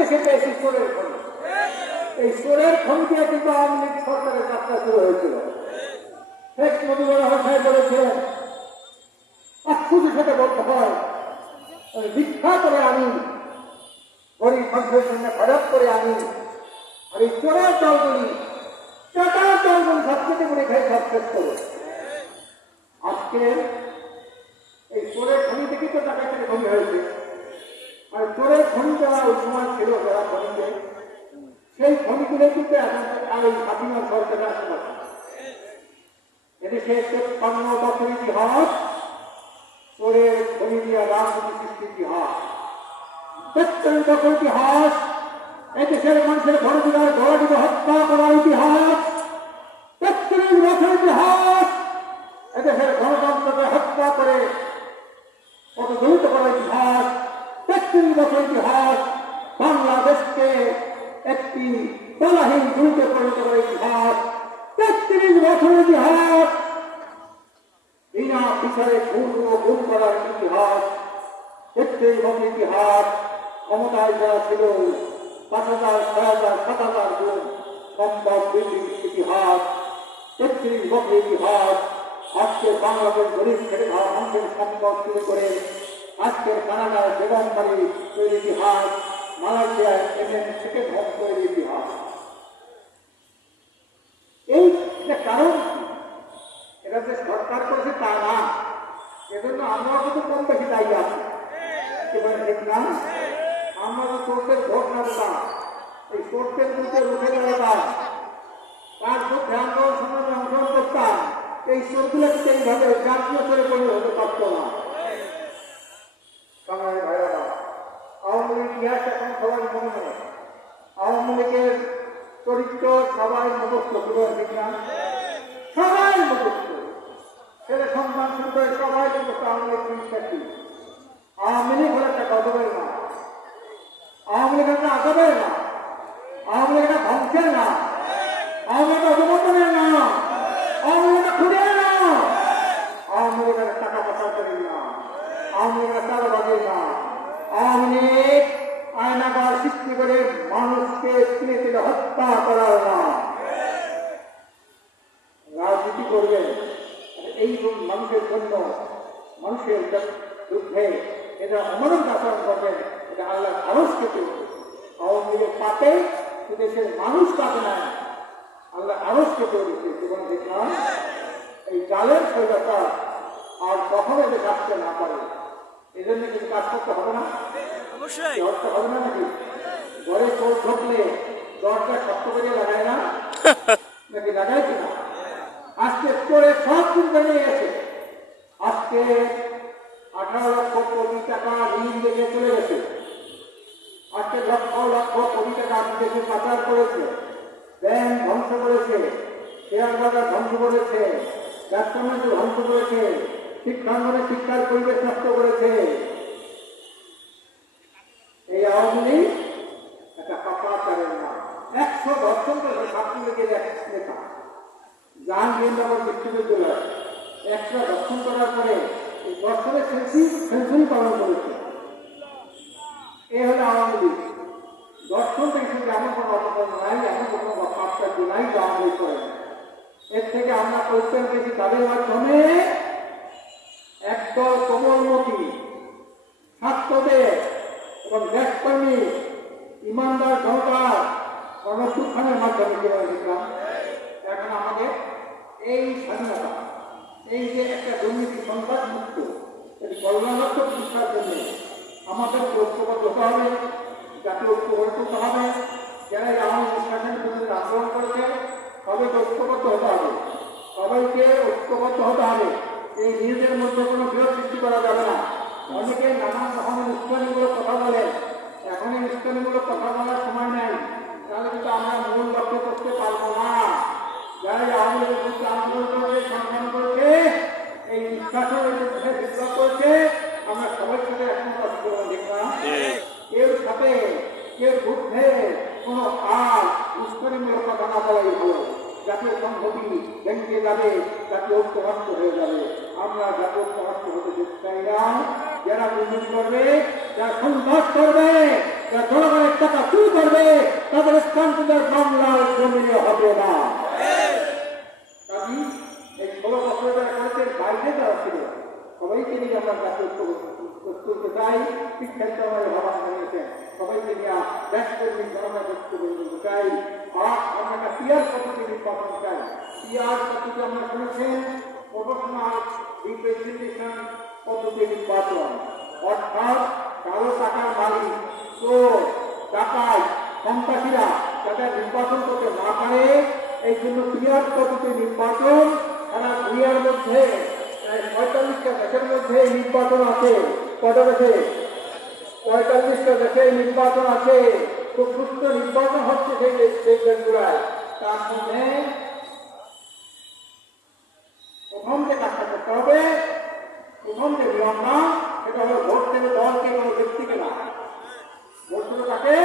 দেশে পেয়েছি চোরের খনি। এই চোরের খনি দিয়ে কিন্তু আওয়ামী লীগ সরকারের যাত্রা শুরু হয়েছিল। শেখ মুজিবুর রহমান সাহেব বলেছিলেন, আফসোসের সাথে বলতে হয়, ভিক্ষা করে আনি, গরিব মানুষের জন্য খরচ করে আনি, আর এই চোরের দলগুলি, টাকার দলগুলি সবচেয়ে করে খাই সব শেষ করে। আজকে এই চোরের খনি থেকে তো টাকা থেকে খনি হয়েছে, আর চোরের খনি দেওয়া ওই সময় ছিল যারা খনিতে, সেই খনিগুলো কিন্তু এখন আর ওই হাসিনার সরকারের আশেপাশে। এদেশে ৫৩ বছর ইতিহাস চোরের খনি দিয়া রাজনীতি সৃষ্টির ইতিহাস, ৭৩ বছর ইতিহাস এদেশের মানুষের ঘরে দিলার ঘোড়া দিকে হত্যা করার ইতিহাস, ৩৩ বছর ইতিহাস এদেশের গণতন্ত্রকে হত্যা করে পদদলিত করার ইতিহাস, ৩৩ বছর ইতিহাস বাংলাদেশকে একটি তলাহীন দুর্গে পরিণত করার ইতিহাস, ৩৩ বছর ইতিহাস বিনা বিচারে খুন ও গুম করার ইতিহাস, ৩৩ বছর ইতিহাস ক্ষমতায় যারা ছিল ৫,০০০, ৬,০০০, ৭,০০০ গুণ সম্পদ বৃদ্ধির ইতিহাস, ৩৩ বছর ইতিহাস আজকে বাংলাদেশ গরিব খেটে খাওয়া মানুষের সম্পদ শুরু করে আজকের কানাডার বেগমবাড়ি তৈরির ইতিহাস, মালয়েশিয়ায় থেকে ধ্বংস তৈরির ইতিহাস। এই কারণ এটা যে সরকার করেছে তা না, এজন্য আমরাও কিন্তু কম বেশি দায়ী আছি, ঠিক না? আমরা তো চোরদের ভোট না দিতাম, এই চোরদের বিরুদ্ধে রুখে দাঁড়াতাম, তার বিরুদ্ধে আন্দোলন সংগ্রামে অংশগ্রহণ করতাম, এই চোরগুলো কিন্তু এইভাবে জাতীয় করে পরিণত হতে পারত না। আওয়ামী লীগ ইতিহাস এখন সবাই মনে হয়, আওয়ামী লীগের চরিত্র সবাই মুখস্থ, ঠিক না? সবাই মুখস্থ, ছেলে সন্তান শুরু করে সবাই মুখস্থ। আওয়ামী লীগ জিনিসটা, আওয়ামী লীগ হলে একটা গজবের না, আওয়ামী লীগ একটা আজবের না, আওয়ামী লীগ একটা ধ্বংসের না, আওয়ামী লীগ অবমতনের না, আওয়ামী লীগ খুঁড়ে না, আওয়ামী লীগ টাকা পাচারকারী না, আওয়ামী লীগ চাঁদাবাজি না, আওয়ামী লীগ আয়নাঘর সৃষ্টি করে মানুষকে তুলে তুলে হত্যা করার না। রাজনীতি করবেন এই মানুষের জন্য, মানুষের যুদ্ধে এটা অমানবিক আচরণ করবেন, এটা আল্লাহ আরজকে করবে। আওয়ামী লীগের পাতে দেশের মানুষ পাবে না, আল্লাহ আরজকে করেছে। জীবন দেখলাম এই জালের সৈন্যতা আর কখনো এদের আসতে না পারে, এই জন্য কিছু কাজ করতে হবে না, অবশ্যই করতে হবে না। নাকি ঘরে চোর ঢুকলে দরজা শক্ত করে লাগায় না, নাকি লাগায় কিনা? আজকে চোরে সব দিন বেড়ে গেছে, আজকে 18 লক্ষ কোটি টাকা ঋণ দিয়ে চলে গেছে, আজকে লক্ষ লক্ষ কোটি টাকা দেশে পাচার করেছে, ব্যাংক ধ্বংস করেছে, শেয়ার বাজার ধ্বংস করেছে, ব্যবসা বাণিজ্য ধ্বংস করেছে, শিক্ষাঙ্গনে শিক্ষার পরিবেশ নষ্ট করেছে। এই আওয়ামী লীগ একটা পাপাচারের নাম, 100 ধর্ষণ করেছে ছাত্রলীগের এক নেতা জাহাঙ্গীরনগর বিশ্ববিদ্যালয়, 100 ধর্ষণ করার পরে এই ধর্ষণের সেঞ্চুরি পালন করেছে। এ হলো আওয়ামী লীগ। দর্শন থেকে এমন কোনো অপকর্ম নাই, এমন কোনো পাপকার্য নাই যা আওয়ামী লীগ করে। এর থেকে আমরা পরিত্রাণ পেয়েছি তাদের মাধ্যমে একদল কোমলমতি ছাত্রদের এবং দেশকর্মী ইমানদার জনতার গণঅভ্যুত্থানের মাধ্যমে দেখলাম। এখন আমাদের এই স্বাধীনতা, এই যে একটা দুর্নীতি সন্ত্রাস মুক্ত কল্যাণাত্মক শিক্ষার জন্য আমাদের ঐক্যবদ্ধ হতে হবে, জাতীয় ঐক্য গড়ে তুলতে হবে। যারা আওয়ামী লীগ শাসনের বিরুদ্ধে আন্দোলন করেছে সবাইকে ঐক্যবদ্ধ হতে হবে, সবাইকে ঐক্যবদ্ধ হতে হবে। এই নিজেদের মধ্যে কোনো বিরোধ সৃষ্টি করা যাবে না। অনেকে নানান রকমের উস্কানিমূলক কথা বলেন, এখন এই উস্কানিমূলক কথা বলার সময় নেই, তাহলে কিন্তু আমরা মূল লক্ষ্য করতে পারবো না। যারা আওয়ামী লীগের বিরুদ্ধে আন্দোলন করেছে, সংগ্রাম করেছে, এই নিষ্কাশনের বিরুদ্ধে বিপ্লব করেছে, আমরা সবাই সাথে একমত দেখলাম। কেউ সাথে কেউ বিরুদ্ধে কোনো আর উস্কানিমূলক কথা না বলাই ভালো। জাতীয় সংহতি ভেঙে যাবে, জাতীয় ঐক্য নষ্ট হয়ে যাবে। আমরা জাতীয় ঐক্য নষ্ট হতে দিতে চাই না। যারা দুর্নীতি করবে, যারা সন্ত্রাস করবে, যারা জনগণের টাকা তুলতে চাই, শিক্ষার্থী আমার আহ্বান জানিয়েছেন সবাইকে নিয়ে দেশকর্মী গণনা করতে বলতে চাই। আর আমরা একটা পিয়ার পদ্ধতি নির্বাচন চাই। পিয়ার পদ্ধতি আমরা শুনেছেন প্রফেশনাল রিপ্রেজেন্টেশন পদ্ধতি নির্বাচন, অর্থাৎ কারো টাকার মালিক চোর ডাকাই সন্ত্রাসীরা যাতে নির্বাচন করতে না পারে এই জন্য পিয়ার পদ্ধতি নির্বাচন। সারা দুনিয়ার মধ্যে ৪৫টা দেশের মধ্যে নির্বাচন আছে। কয়টা দেশে? ৪৫টা দেশে নির্বাচন আছে। খুব সুস্থ নির্বাচন হচ্ছে সেই দেশগুলায়। তার মধ্যে প্রথম যে কাজটা করতে হবে, প্রথম যে নিয়ম না, সেটা হলো ভোট দেবে দলকে, কোনো ব্যক্তিকে না। ভোট দেবে তাকে